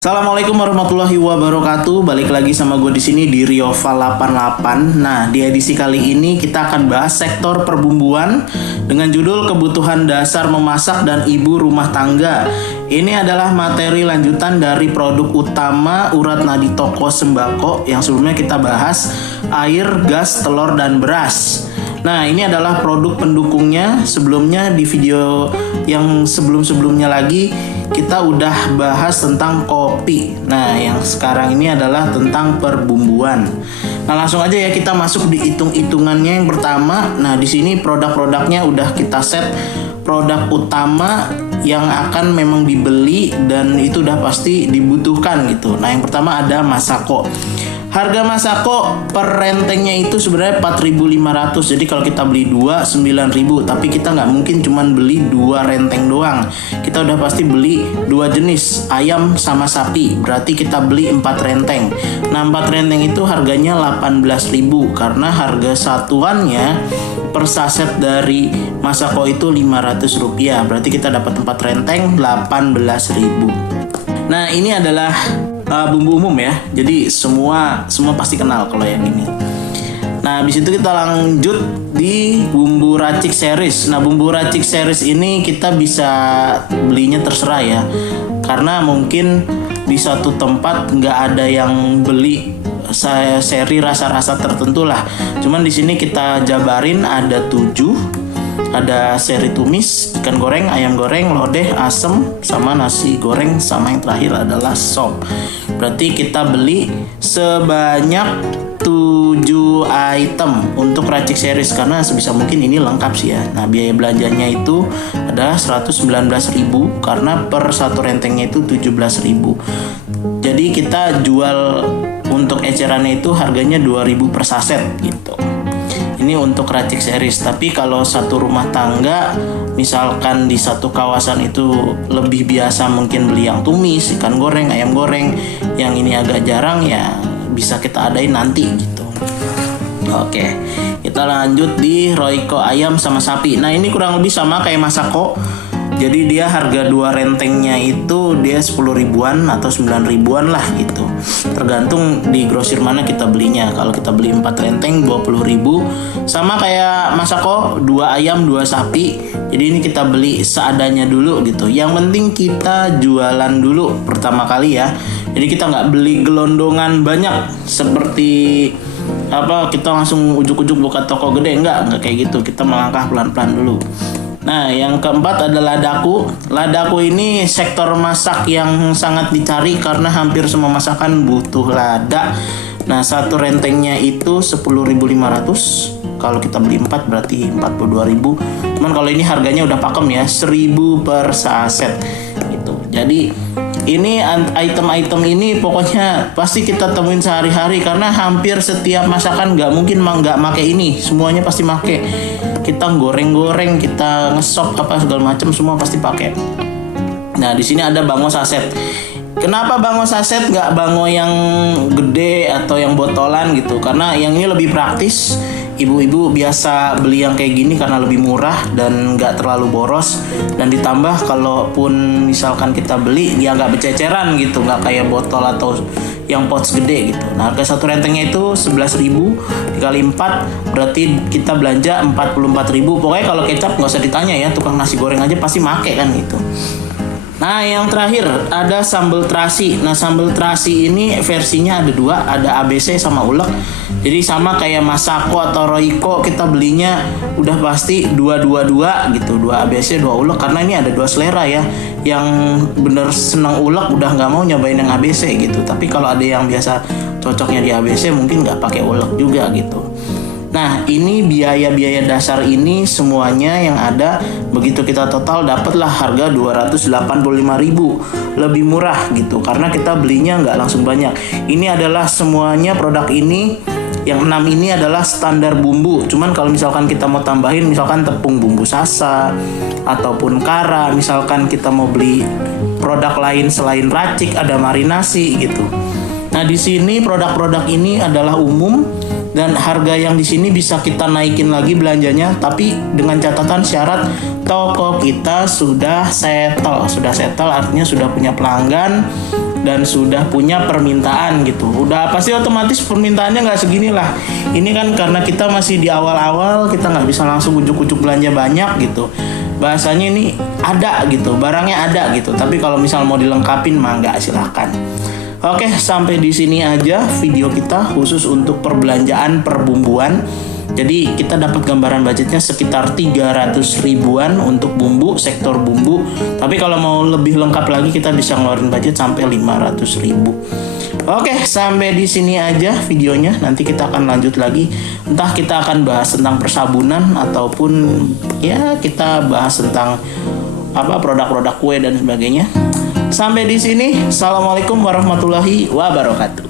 Assalamualaikum warahmatullahi wabarakatuh. Balik lagi sama gue di sini di Rioval 88. Nah, di edisi kali ini kita akan bahas sektor perbumbuan dengan judul kebutuhan dasar memasak dan ibu rumah tangga. Ini adalah materi lanjutan dari produk utama urat nadi toko sembako yang sebelumnya kita bahas, air, gas, telur, dan beras. Nah, ini adalah produk pendukungnya. Sebelumnya di video yang sebelum-sebelumnya lagi kita udah bahas tentang kopi. Nah, yang sekarang ini adalah tentang perbumbuan. Nah, langsung aja ya kita masuk di hitung-hitungannya yang pertama. Nah, di sini produk-produknya udah kita set produk utama yang akan memang dibeli dan itu udah pasti dibutuhkan gitu. Nah, yang pertama ada Masako. Harga Masako per rentengnya itu sebenarnya 4.500. Jadi kalau kita beli 2 9.000, tapi kita nggak mungkin cuman beli 2 renteng doang. Kita udah pasti beli 2 jenis, ayam sama sapi. Berarti kita beli 4 renteng. Nah, 4 renteng itu harganya 18.000 karena harga satuannya per saset dari Masako itu Rp500. Berarti kita dapat 4 renteng 18.000. Nah, ini adalah bumbu umum ya. Jadi semua pasti kenal kalau yang ini. Nah, habis itu kita lanjut di bumbu racik series. Nah, bumbu racik series ini kita bisa belinya terserah ya. Karena mungkin di satu tempat nggak ada yang beli seri rasa-rasa tertentu lah. Cuman di sini kita jabarin ada 7. Ada seri tumis, ikan goreng, ayam goreng, lodeh, asem, sama nasi goreng, sama yang terakhir adalah sop. Berarti kita beli sebanyak 7 item untuk racik series karena sebisa mungkin ini lengkap sih ya. Nah, biaya belanjanya itu adalah 119.000 karena per satu rentengnya itu 17.000. Jadi kita jual untuk ecerannya itu harganya 2.000 per saset gitu. Ini untuk racik series. Tapi kalau satu rumah tangga misalkan di satu kawasan itu lebih biasa mungkin beli yang tumis, ikan goreng, ayam goreng, yang ini agak jarang ya bisa kita adain nanti gitu. Oke, kita lanjut di Royco ayam sama sapi. Nah, ini kurang lebih sama kayak Masako. Jadi dia harga 2 rentengnya itu dia 10 ribuan atau 9 ribuan lah gitu. Tergantung di grosir mana kita belinya. Kalau kita beli 4 renteng 20.000. Sama kayak Masako, 2 ayam 2 sapi. Jadi ini kita beli seadanya dulu gitu. Yang penting kita jualan dulu pertama kali ya. Jadi kita nggak beli gelondongan banyak seperti kita langsung ujuk-ujuk buka toko gede. Enggak kayak gitu. Kita melangkah pelan-pelan dulu. Nah, yang keempat adalah ladaku. Ladaku ini sektor masak yang sangat dicari karena hampir semua masakan butuh lada. Nah, satu rentengnya itu 10.500. Kalau kita beli 4 berarti 42.000. Cuman kalau ini harganya udah pakem ya, 1.000 per saset gitu. Jadi ini item-item ini pokoknya pasti kita temuin sehari-hari karena hampir setiap masakan nggak mungkin nggak make ini, semuanya pasti make. Kita goreng-goreng, kita ngesop apa segala macam semua pasti pakai. Nah, di sini ada bango saset. Kenapa bango saset nggak bango yang gede atau yang botolan gitu? Karena yang ini lebih praktis. Ibu-ibu biasa beli yang kayak gini karena lebih murah dan nggak terlalu boros. Dan ditambah kalaupun misalkan kita beli ya nggak bececeran gitu, nggak kayak botol atau yang pouch gede gitu. Nah, harga satu rentengnya itu 11.000 dikali 4 berarti kita belanja 44.000. Pokoknya kalau kecap nggak usah ditanya ya, tukang nasi goreng aja pasti make kan gitu. Nah, yang terakhir ada sambal terasi. Nah, sambal terasi ini versinya ada 2, ada ABC sama ulek. Jadi sama kayak Masako atau Royco, kita belinya udah pasti 2 gitu, 2 ABC 2 ulek karena ini ada 2 selera ya. Yang bener seneng ulek udah nggak mau nyobain yang ABC gitu. Tapi kalau ada yang biasa cocoknya di ABC mungkin nggak pakai ulek juga gitu. Nah, ini biaya-biaya dasar ini semuanya yang ada, begitu kita total dapatlah harga 285.000. Lebih murah gitu karena kita belinya nggak langsung banyak. Ini adalah semuanya produk ini. Yang 6 ini adalah standar bumbu. Cuman kalau misalkan kita mau tambahin misalkan tepung bumbu sasa ataupun kara, misalkan kita mau beli produk lain selain racik, ada marinasi gitu. Nah, di sini produk-produk ini adalah umum dan harga yang di sini bisa kita naikin lagi belanjanya, tapi dengan catatan syarat toko kita sudah settle artinya sudah punya pelanggan dan sudah punya permintaan gitu. Udah pasti otomatis permintaannya nggak segini lah. Ini kan karena kita masih di awal-awal, kita nggak bisa langsung ujuk-ujuk belanja banyak gitu. Bahasanya ini ada gitu, barangnya ada gitu. Tapi kalau misal mau dilengkapin mah nggak, silahkan. Oke, sampai di sini aja video kita khusus untuk perbelanjaan perbumbuan. Jadi kita dapat gambaran budgetnya sekitar 300 ribuan untuk bumbu, sektor bumbu. Tapi kalau mau lebih lengkap lagi kita bisa ngeluarin budget sampai 500 ribu. Oke, sampai di sini aja videonya. Nanti kita akan lanjut lagi. Entah kita akan bahas tentang persabunan ataupun ya kita bahas tentang produk-produk kue dan sebagainya. Sampai di sini. Assalamualaikum warahmatullahi wabarakatuh.